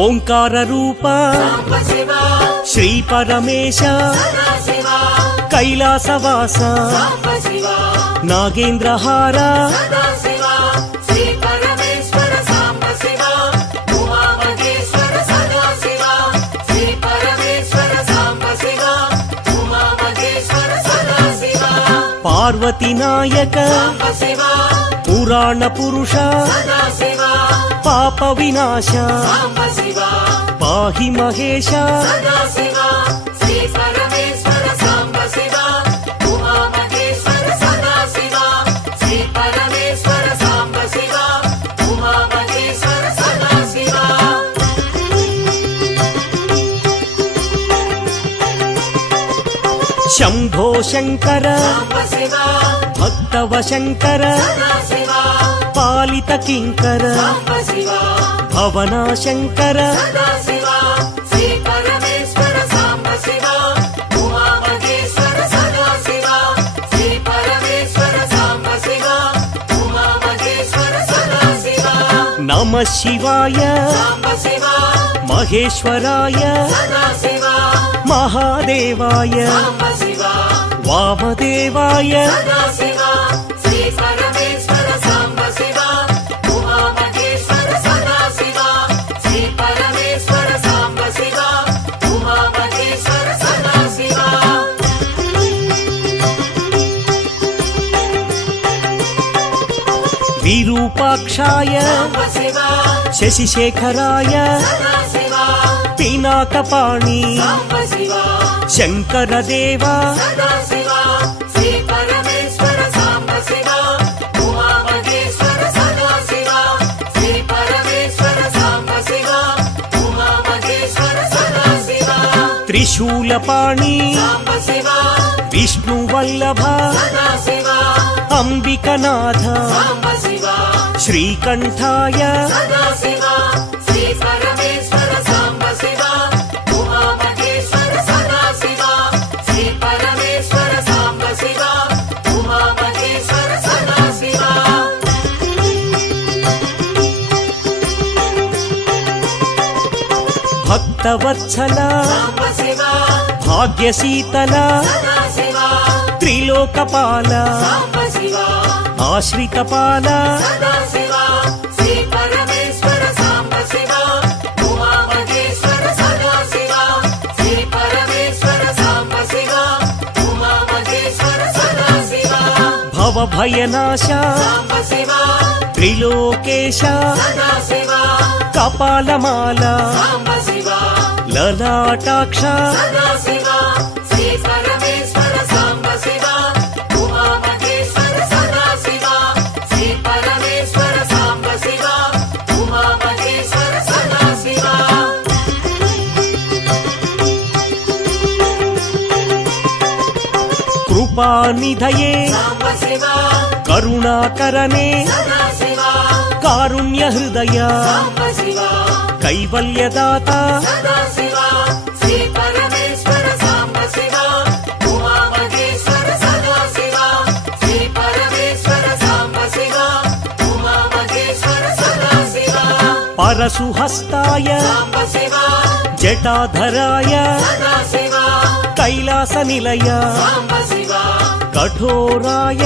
ఓంకార రూప శ్రీ పరమేశ కైలాసవాస నాగేంద్రహార పార్వతీ నాయక పురాణ పురుష పాప వినాశ పాహి మహేశ శంభో శంకర భక్తవ శంకర పాలిత కింకర భవనా శంకర నమః శివాయ మహేశ్వరాయ మహాదేవాయ వామదేవాయ విరూపాక్షాయ శశిశేఖరాయ పినాకపాణి శంకరదేవ త్రిశూలపాణి విష్ణువల్లభ అంబికనాథ శ్రీకంఠాయ భక్తవత్సల భాగ్యశీతల త్రిలోకపాల ఆశ్రితపాల భవభయనాశ త్రిలోకేశ కపాలమాల లలాటాక్ష కృపానిధయే కరుణాకరనే కారుణ్య హృదయ కైవల్యదాత పరశుహస్తాయ జటాధరాయ కైలాస నిలయ కఠోరాయ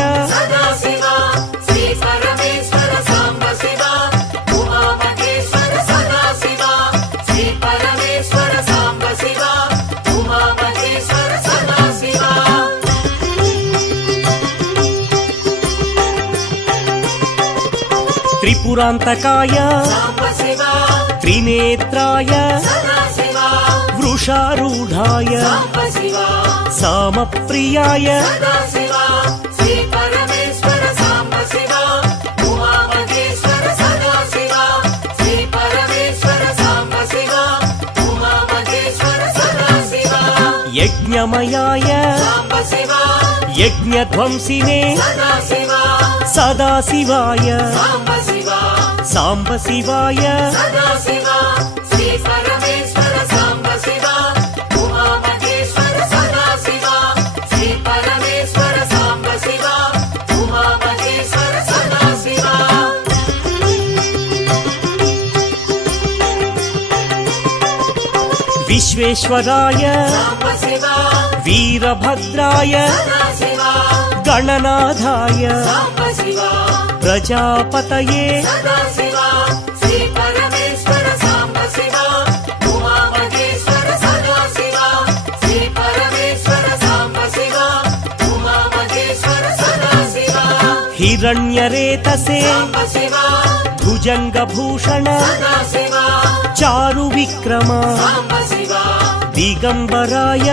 త్రిపురాంతకాయ త్రినేత్రాయ వృషారూఢాయ సామప్రియాయ యజ్ఞమయాయ యజ్ఞధ్వంసినే సదాశివాయ సాంబశివాయ మహేశ్వరాయ వీరభద్రాయ గణనాథాయ ప్రజాపతయే हिरण्यरेतसे भुजंगभूषण चारु विक्रम दिगंबराय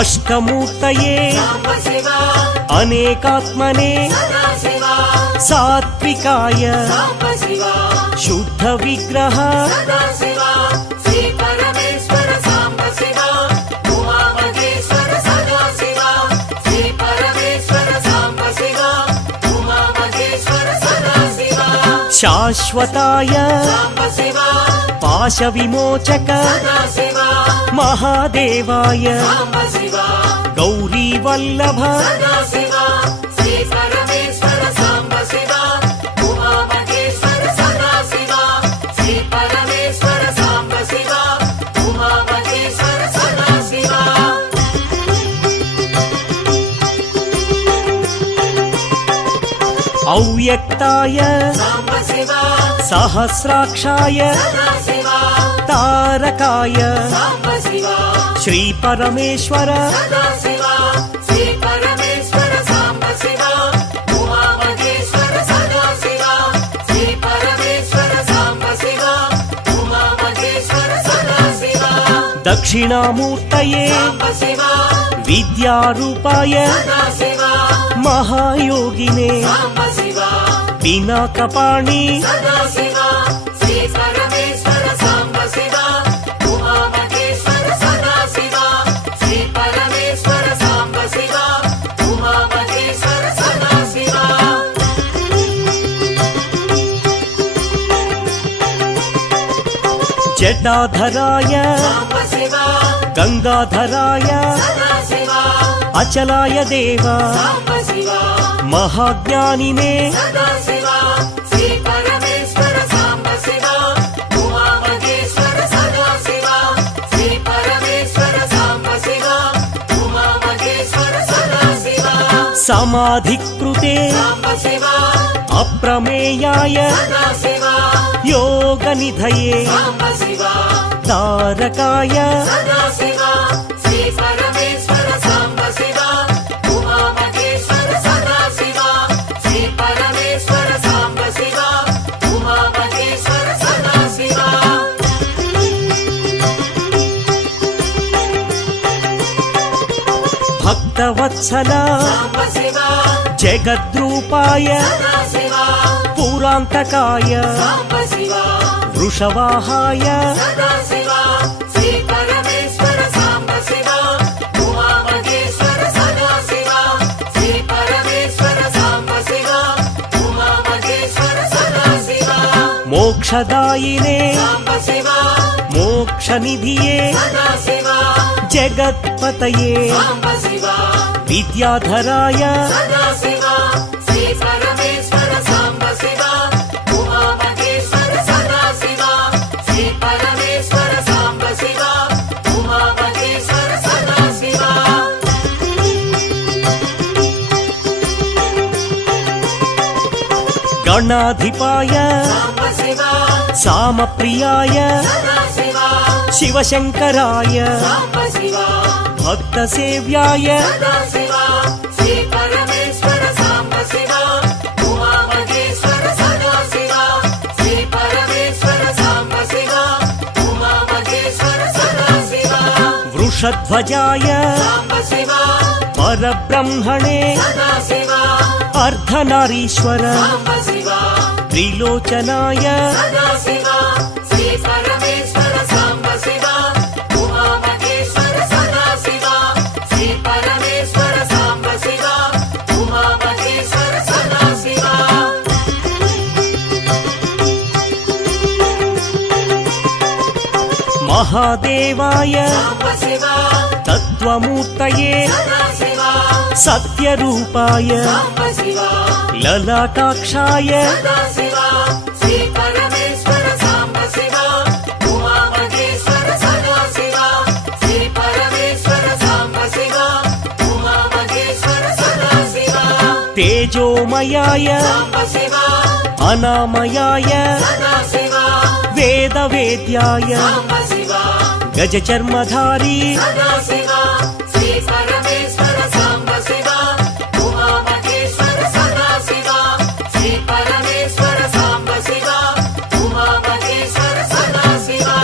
अष्टमूर्तये अनेकात्मने सात्विकाय शुद्ध विग्रह शाश्वताय पाश विमोचक महादेवाय गौरी वल्लभ अव्यक्ताय सहस्राक्षाय तारकाय श्री परमेश्वर दक्षिणामूर्तये विद्यारूपाय महायोगिने पिनाकपाणि जटाधराय गंगाधराय अचलाय देव महाज्ञानिने समाधिकृते अप्रमेयाय योगनिधये तारकाय भक्तवत्सल जगद्रूपाय पुरान्तकाय वृषवाहाय मोक्षदायिने मोक्षनिधिये जगत्पतये विद्याधराय गणाधिपाय सामप्रियाय शिवशंकराय भक्तसेव्याय वृषध्वजाय परब्रह्मणे अर्धनारीश्वर त्रिलोचनाय మహాదేవాయ సాంబశివా తత్వమూర్తయే సదాశివా సత్యరూపాయ సాంబశివా లలాటాక్షాయ సదాశివా శ్రీ పరమేశ్వర సాంబశివా ఉమామహేశ్వర సదాశివా శ్రీ పరమేశ్వర సాంబశివా ఉమామహేశ్వర సదాశివా తేజోమయాయ సాంబశివా అనామయాయ సదాశివా వేదవేద్యాయ సాంబశివా గజచర్మధారీ సదాశివా శ్రీ పరమేశ్వర సాంబశివా ఉమామహేశ్వర సదాశివా శ్రీ పరమేశ్వర సాంబశివా ఉమామహేశ్వర సదాశివా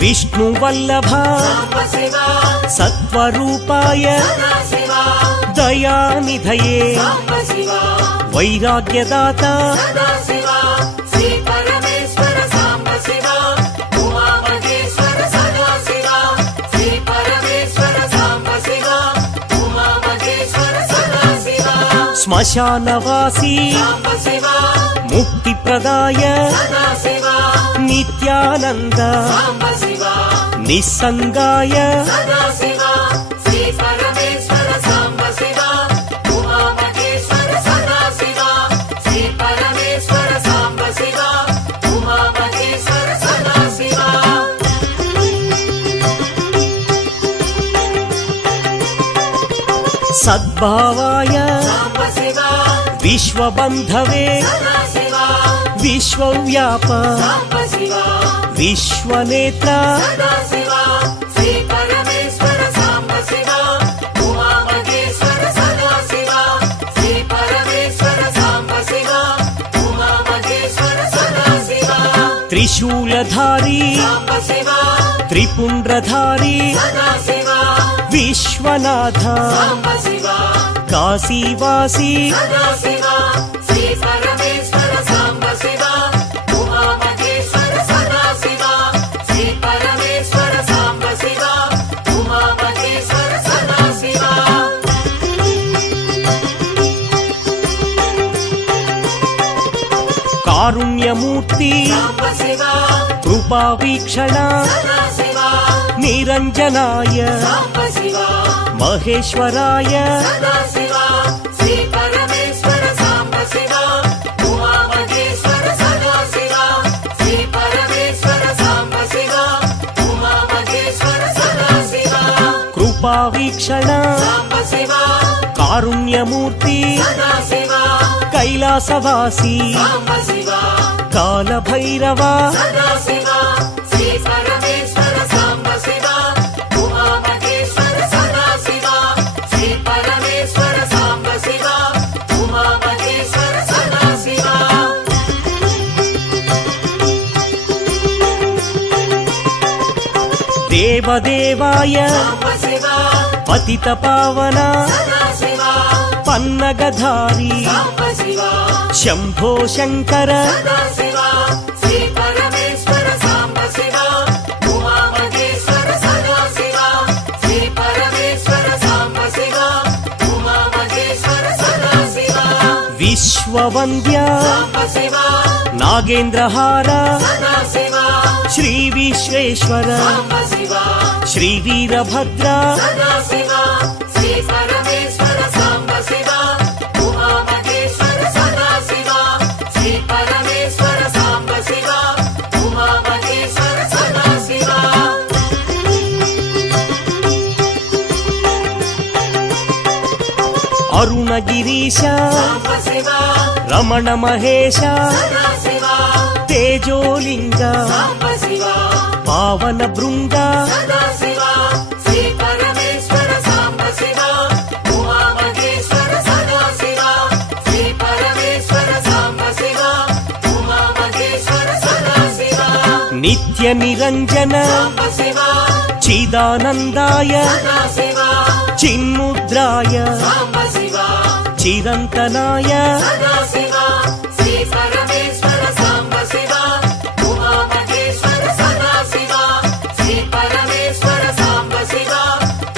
విష్ణువల్లభ సాంబశివా సత్వరూపాయ సదాశివా దయానిధయే సాంబశివా వైరాగ్యదాత సదాశివా శ్రీ పరమేశ్వర సాంబశివా ఉమామహేశ్వర సదాశివా శ్రీ పరమేశ్వర సాంబశివా ఉమామహేశ్వర సదాశివా శ్మశానవాసి సాంబశివా ముక్తిప్రదాయ సదాశివా నిత్యానంద సాంబశివా నిస్సంగాయ సదాశివా శ్రీ పరమేశ్వర సాంబశివా ఉమామహేశ్వర సదాశివా శ్రీ పరమేశ్వర సాంబశివా ఉమామహేశ్వర సదాశివా సద్భావాయ సాంబశివా విశ్వబంధవే సదాశివా విశ్వవ్యాప సాంబశివా విశ్వనేత్ర సదాశివా శ్రీ పరమేశ్వర సాంబశివా ఉమామహేశ్వర సదాశివా శ్రీ పరమేశ్వర సాంబశివా ఉమామహేశ్వర సదాశివా త్రిశూలధారీ సాంబశివా త్రిపుండ్రధారీ సదాశివా విశ్వనాథ సాంబశివా కాశీవాసి సదాశివా శ్రీ పరమేశ్వర సాంబశివా ఉమామహేశ్వర సదాశివా శ్రీ పరమేశ్వర సాంబశివా ఉమామహేశ్వర సదాశివా కారుణ్యమూర్తి సాంబశివా కృపావీక్షణ సదాశివా నిరంజనాయ సాంబశివా మహేశ్వరాయ సదాశివా శ్రీ పరమేశ్వర సాంబశివా ఉమామహేశ్వర సదాశివా శ్రీ పరమేశ్వర సాంబశివా ఉమామహేశ్వర సదాశివా కృపావీక్షణ సాంబశివా కారుణ్యమూర్తి సదాశివా కైలాసవాసి సాంబశివా కాలభైరవ సదాశివా శ్రీ పరమేశ్వర సాంబశివా ఉమామహేశ్వర సదాశివా శ్రీ పరమేశ్వర సాంబశివా ఉమామహేశ్వర సదాశివా దేవదేవాయ సాంబశివా పతిత పావన సదాశివా పన్నగధారీ సాంబశివా శంభో శంకర సదాశివా శ్రీ పరమేశ్వర సాంబశివా ఉమామహేశ్వర సదాశివా శ్రీ పరమేశ్వర సాంబశివా ఉమామహేశ్వర సదాశివా విశ్వవంద్య సాంబశివా నాగేంద్రహార సదాశివా శ్రీ విశ్వేశ్వర సాంబశివా శ్రీ వీరభద్ర సదాశివా శ్రీ పరమేశ్వర సాంబశివా ఉమామహేశ్వర సదాశివా శ్రీ పరమేశ్వర సాంబశివా ఉమామహేశ్వర సదాశివా అరుణగిరీశ సాంబశివా రమణ మహేశ సదాశివా తేజోలింగ సాంబశివా పావన బృంద సదాశివా శ్రీ పరమేశ్వర సాంబశివా ఉమామహేశ్వర సదాశివా శ్రీ పరమేశ్వర సాంబశివా ఉమామహేశ్వర సదాశివా నిత్య నిరంజన సాంబశివా చిదానందాయ సదాశివా చిన్ముద్రాయ సాంబశివా చిరంతనాయ సదాశివా శ్రీ పరమేశ్వర సాంబశివా ఉమామహేశ్వర సదాశివా శ్రీ పరమేశ్వర సాంబశివా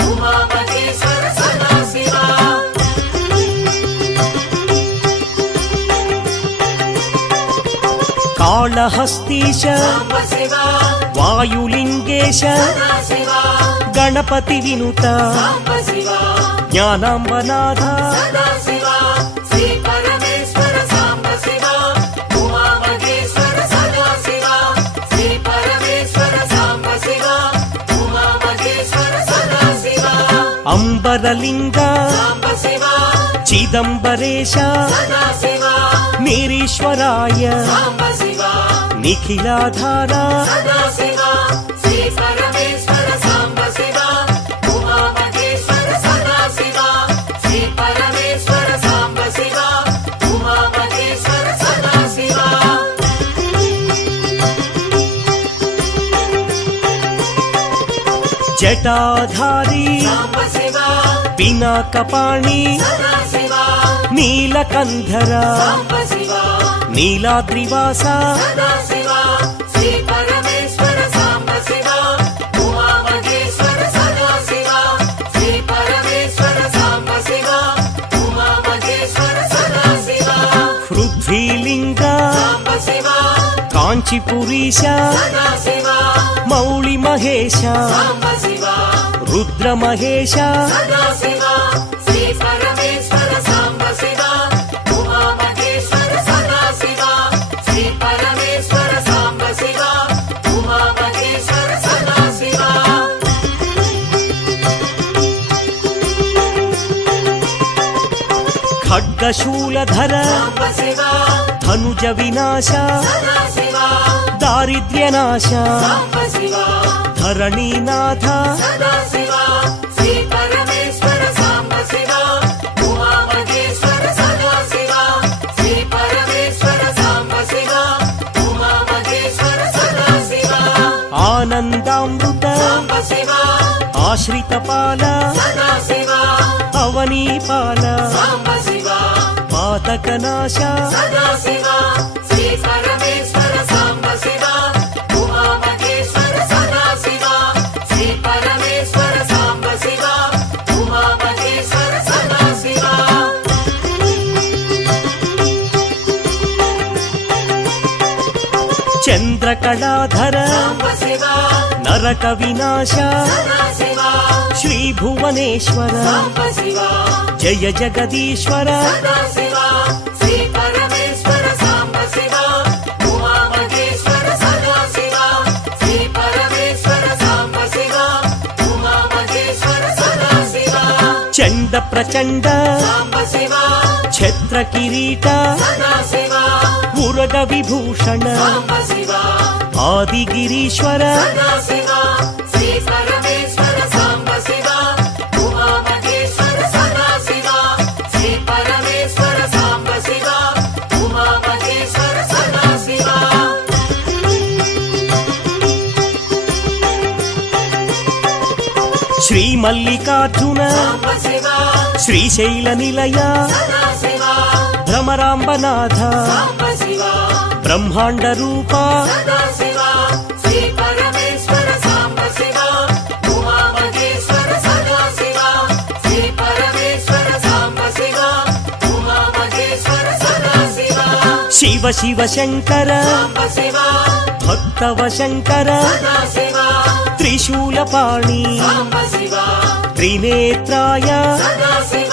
ఉమామహేశ్వర సదాశివా కాళహస్తీశ సాంబ శివ వాయులింగేశ సదా శివ గణపతి వినుత సాంబ శివ జ్ఞానాంబనాథ సదా శివ శ్రీ పరమేశ్వర సాంబ శివ ఉమా మహేశ్వర సదా శివ శ్రీ పరమేశ్వర సాంబ శివ ఉమా మహేశ్వర సదా శివ అంబరలింగ సాంబ శివ చిదంబరేశ సదా శివ నీరీశ్వరాయ సాంబ శివ నిఖిలాధార సదా శివ శ్రీ పరమేశ్వర సాంబ శివ ఉమా మహేశ్వర సదా శివ శ్రీ పరమేశ్వర సాంబ శివ ఉమా మహేశ్వర సదా శివ జటాధారి సాంబ శివ పినాకపాణి సదా శివ నీలకంధర సాంబ శివ నీలాద్రివాస సదా శివ శ్రీ పరమేశ్వర సాంబ శివ ఉమా మహేశ్వర సదా శివ శ్రీ పరమేశ్వర సాంబ శివ ఉమా మహేశ్వర సదా శివ పృథ్వీలింగ సాంబ శివ కాంచీపురీశ సదా శివ మౌళి మహేశ సాంబ శివ రుద్ర మహేశ సదా శివ శ్రీ పరమేశ్వర సాంబ శివ ఉమా మహేశ్వర సదా శివ శ్రీ పరమేశ్వర సాంబ శివ ఉమా మహేశ్వర సదా శివ ఖడ్గశూలధర సాంబ శివ ధనుజ వినాశ సదా శివ దారిద్ర్యనాశ సాంబ శివ ధరణీనాథ సదా శివ శ్రీ పరమేశ్వర సాంబ శివ ఉమా మహేశ్వర సదా శివ శ్రీ పరమేశ్వర సాంబ శివ ఉమా మహేశ్వర సదా శివ ఆనందామృత సాంబ శివ ఆశ్రితపాల సదా శివ అవనీపాల సాంబ శివ పాతకనాశ సదా శివ శ్రీ పరమేశ్వర సాంబ శివ ఉమా మహేశ్వర సదా శివ శ్రీ పరమేశ్వర సాంబ శివ ఉమా మహేశ్వర సదా శివ చంద్రకళాధర సాంబ శివ నరక వినాశ సదా శివ శ్రీ భువనేశ్వర సాంబ శివ జయ జగదీశ్వర సదా శివ శ్రీ పరమేశ్వర సాంబ శివ ఉమా మహేశ్వర సదా శివ శ్రీ పరమేశ్వర సాంబ శివ ఉమా మహేశ్వర సదా శివ చండ ప్రచండ సాంబ శివ ఛత్ర కిరీట సదా శివ ఉరగ విభూషణ సాంబ శివ ఆదిగిరీశ్వర సదా శివ శ్రీ పరమేశ్వర సాంబ శివ ఉమా మహేశ్వర సదా శివ శ్రీ పరమేశ్వర సాంబ శివ ఉమా మహేశ్వర సదా శివ శ్రీ మల్లికార్జున సాంబ శివ శ్రీశైల నిలయ సదా శివ భ్రమరాంబనాథ సాంబ శివ బ్రహ్మాండ రూప సదా శివ శ్రీ పరమేశ్వర సాంబ శివ ఉమా మహేశ్వర సదా శివ శ్రీ పరమేశ్వర సాంబ శివ ఉమా మహేశ్వర సదా శివ శివ శివ శంకర సాంబ శివ భక్తవ శంకర సదా శివ త్రిశూలపాణి సాంబ శివ త్రినేత్రాయ సదా శివ